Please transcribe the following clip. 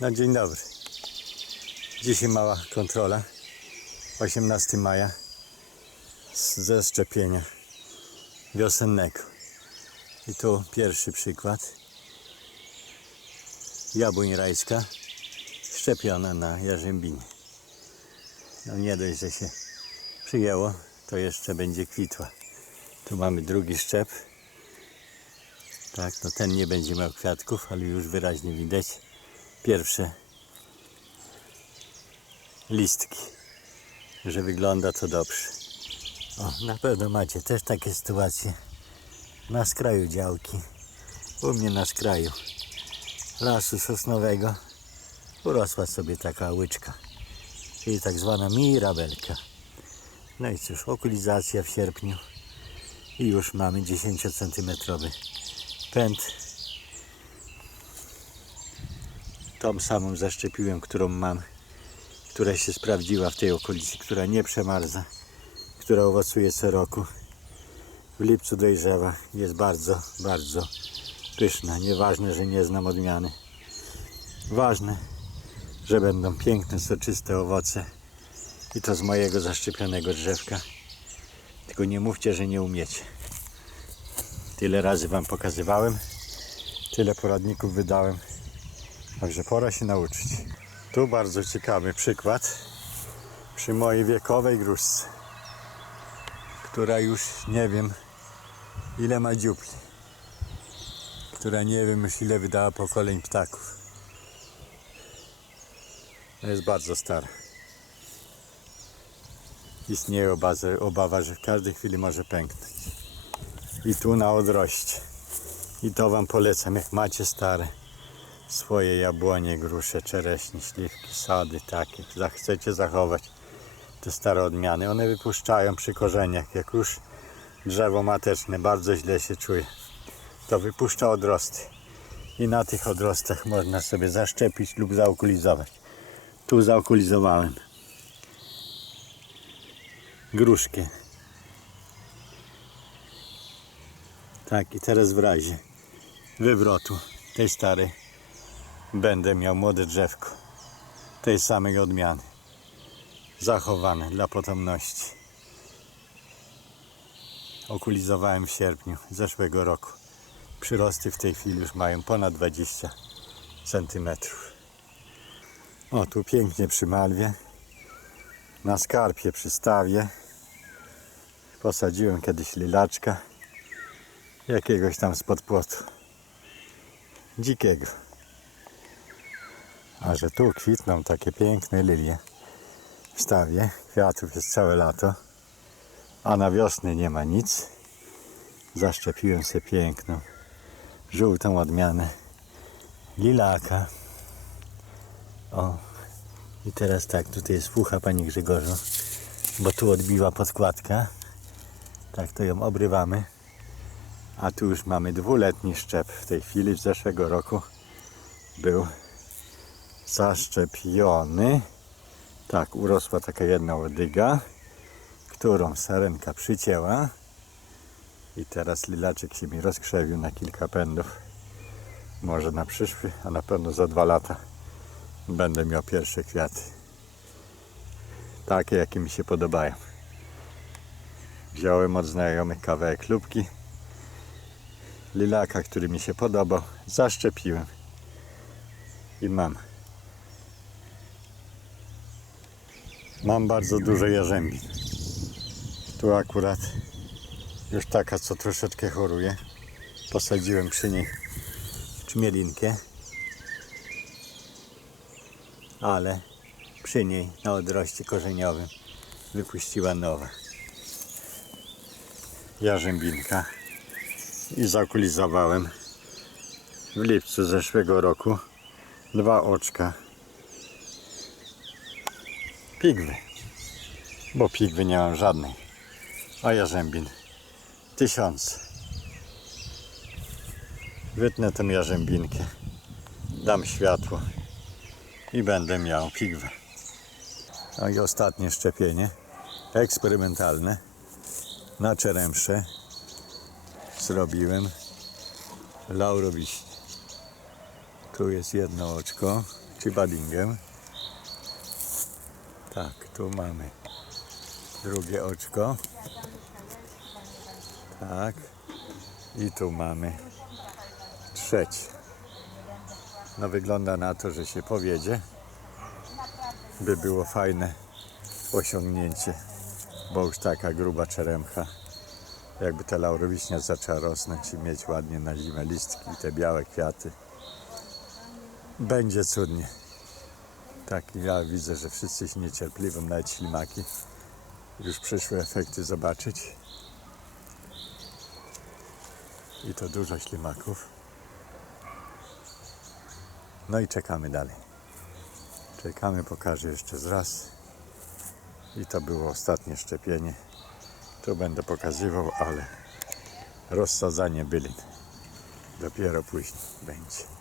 No dzień dobry. Dzisiaj mała kontrola. 18 maja ze szczepienia wiosennego. I tu pierwszy przykład. Jabłoń rajska szczepiona na jarzębinie. No nie dość, że się przyjęło, to jeszcze będzie kwitła. Tu mamy drugi szczep. Tak, no ten nie będzie miał kwiatków, ale już wyraźnie widać pierwsze listki, że wygląda to dobrze. O, na pewno macie też takie sytuacje na skraju działki. U mnie na skraju lasu sosnowego urosła sobie taka łyczka, czyli tak zwana mirabelka. No i cóż, okulizacja w sierpniu i już mamy 10 cm pęd. Tą samą zaszczepiłem, którą mam, która się sprawdziła w tej okolicy, która nie przemarza, która owocuje co roku. W lipcu dojrzewa, jest bardzo, bardzo pyszna. Nieważne, że nie znam odmiany. Ważne, że będą piękne, soczyste owoce i to z mojego zaszczepionego drzewka. Tylko nie mówcie, że nie umiecie. Tyle razy Wam pokazywałem, tyle poradników wydałem, także pora się nauczyć. Tu bardzo ciekawy przykład przy mojej wiekowej gruszce, która już nie wiem ile ma dziupli, która nie wiem już ile wydała pokoleń ptaków. Jest bardzo stara. Istnieje obawa, że w każdej chwili może pęknąć i tu na odroście. I to Wam polecam, jak macie stare swoje jabłonie, grusze, czereśnie, śliwki, sady takie, zachcecie zachować te stare odmiany. One wypuszczają przy korzeniach, jak już drzewo mateczne bardzo źle się czuje, to wypuszcza odrosty. I na tych odrostach można sobie zaszczepić lub zaokulizować. Tu zaokulizowałem gruszkę. Tak, i teraz w razie wywrotu tej starej będę miał młode drzewko tej samej odmiany. Zachowane dla potomności. Okulizowałem w sierpniu zeszłego roku. Przyrosty w tej chwili już mają ponad 20 centymetrów. O, tu pięknie przy malwie. Na skarpie przy stawie. Posadziłem kiedyś lilaczka jakiegoś tam spod płotu. Dzikiego. A że tu kwitną takie piękne lilie w stawie, kwiatów jest całe lato, a na wiosnę nie ma nic, zaszczepiłem sobie piękną, żółtą odmianę lilaka. O, i teraz tak, tutaj jest fucha Pani Grzegorzu, bo tu odbiła podkładka, tak to ją obrywamy. A tu już mamy dwuletni szczep. W tej chwili z zeszłego roku był zaszczepiony. Tak, urosła taka jedna łodyga, którą sarenka przycięła. I teraz lilaczek się mi rozkrzewił na kilka pędów. Może na przyszły, a na pewno za dwa lata będę miał pierwsze kwiaty. Takie, jakie mi się podobają. Wziąłem od znajomych kawałek lubki lilaka, który mi się podobał, zaszczepiłem i mam. Mam bardzo dużo jarzębin. Tu akurat już taka, co troszeczkę choruje. Posadziłem przy niej czmielinkę, ale przy niej na odroście korzeniowym wypuściła nowa jarzębinka i zakulizowałem w lipcu zeszłego roku dwa oczka pigwy, bo pigwy nie mam żadnej, a jarzębin tysiąc. Wytnę tę jarzębinkę, dam światło. I będę miał pigwę. No i ostatnie szczepienie. Eksperymentalne. Na czeremsze. Zrobiłem. Laurowiśnie. Tu jest jedno oczko, Chibadingiem. Tak, tu mamy drugie oczko. Tak. I tu mamy trzecie. No wygląda na to, że się powiedzie. By było fajne osiągnięcie, bo już taka gruba czeremcha. Jakby ta laurowiśnia zaczęła rosnąć i mieć ładnie na zimę listki i te białe kwiaty. Będzie cudnie. Tak, ja widzę, że wszyscy się niecierpliwią, nawet ślimaki. Już przyszły efekty zobaczyć. I to dużo ślimaków. No i czekamy dalej. Czekamy, pokażę jeszcze raz. I to było ostatnie szczepienie. Tu będę pokazywał, ale rozsadzanie bylin dopiero później będzie.